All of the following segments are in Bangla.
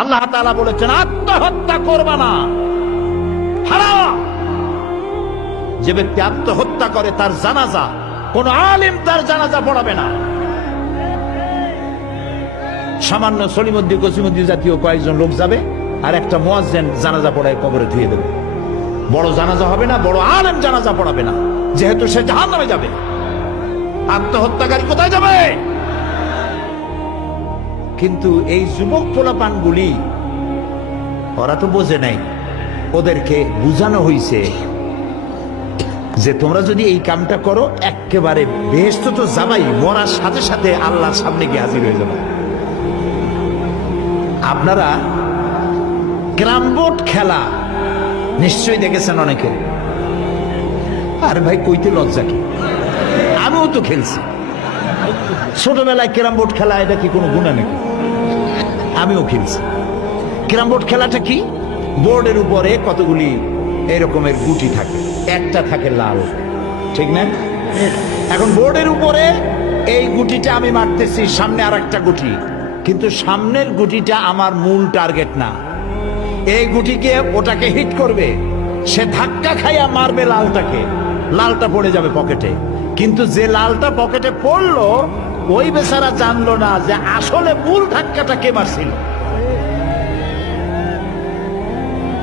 আল্লাহ তাআলা বলেছেন আত্মহত্যা করবা না, হারাম। যে ব্যক্তি আত্মহত্যা করে তার জানাজা কোন আলেম তার জানাজা পড়াবে না। সামান্য সলিমুদ্দিন কসিমুদ্দিন জাতীয় কয়েকজন লোক যাবে, আর একটা মুয়াজ্জিন জানাজা পড়ায় কবরে ধুয়ে দেবে। বড় জানাজা হবে না, বড় আলেম জানাজা পড়াবে না, যেহেতু সে জাহান্নামে যাবে। আত্মহত্যাকারী কোথায় যাবে? কিন্তু এই যুবক পোলাপানগুলি ওরা তো বোঝে নাই, ওদেরকে বুঝানো হইছে যে তোমরা যদি এই কামটা করো একেবারে বেহেশত তো যাবাই, মরার সাথে সাথে আল্লাহর সামনে গিয়ে হাজির হয়ে যাবে। আপনারা ক্যারাম বোর্ড খেলা নিশ্চয়ই দেখেছেন অনেকে। আর ভাই কইতে লজ্জা কি, আমিও তো খেলছি ছোটবেলায় ক্যারাম বোর্ড খেলা। এটা কি কোনো গুনাহ নাকি? আমিও খেলছি। ক্যারাম বোর্ড খেলাটা কি? বোর্ডের উপরে কতগুলি এরকমের গুটি থাকে, একটা থাকে লাল, ঠিক না? এখন বোর্ডের উপরে এই গুটিটা আমি মারতেছি, সামনে আর একটা গুটি, কিন্তু সামনের গুটিটা আমার মূল টার্গেট না। এই গুটিকে ওটাকে হিট করবে, সে ধাক্কা খাইয়া মারবে লালটাকে, লালটা পড়ে যাবে পকেটে। কিন্তু যে লালটা পকেটে পড়লো ওই বেচারা জানলো না যে আসলে মূল ধাক্কাটা কে মারছিল।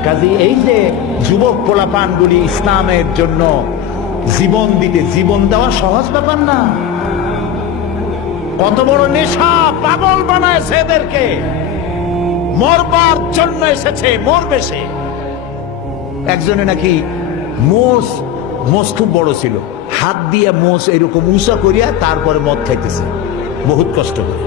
কাজী এই যে যুবক পোলাপানগুলি ইসলামের জন্য জীবন দিতে, জীবন দেওয়া সহজ ব্যাপার না। কত বড় নেশা, পাগল বানায় এদেরকে, মরবার জন্য এসেছে, মরবে সে। একজনে নাকি মোষ খুব বড় ছিল, হাত দিয়ে মোষ এরকম উঁচা করিয়া তারপরে মদ খাইতেছে বহুত কষ্ট করে।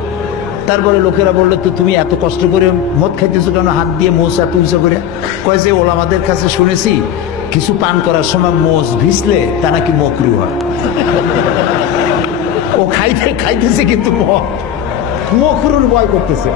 তারপরে লোকেরা বললো তো তুমি এত কষ্ট করে মদ খাইতেছো কেন, হাত দিয়ে মোষ এত উঁচা করিয়া? কয় যে ওলামাদের কাছে শুনেছি কিছু পান করার সময় মোষ ভিজলে তা নাকি মকরু হয়। ও খাইতেছে কিন্তু মকরুর ভয় করতেছে।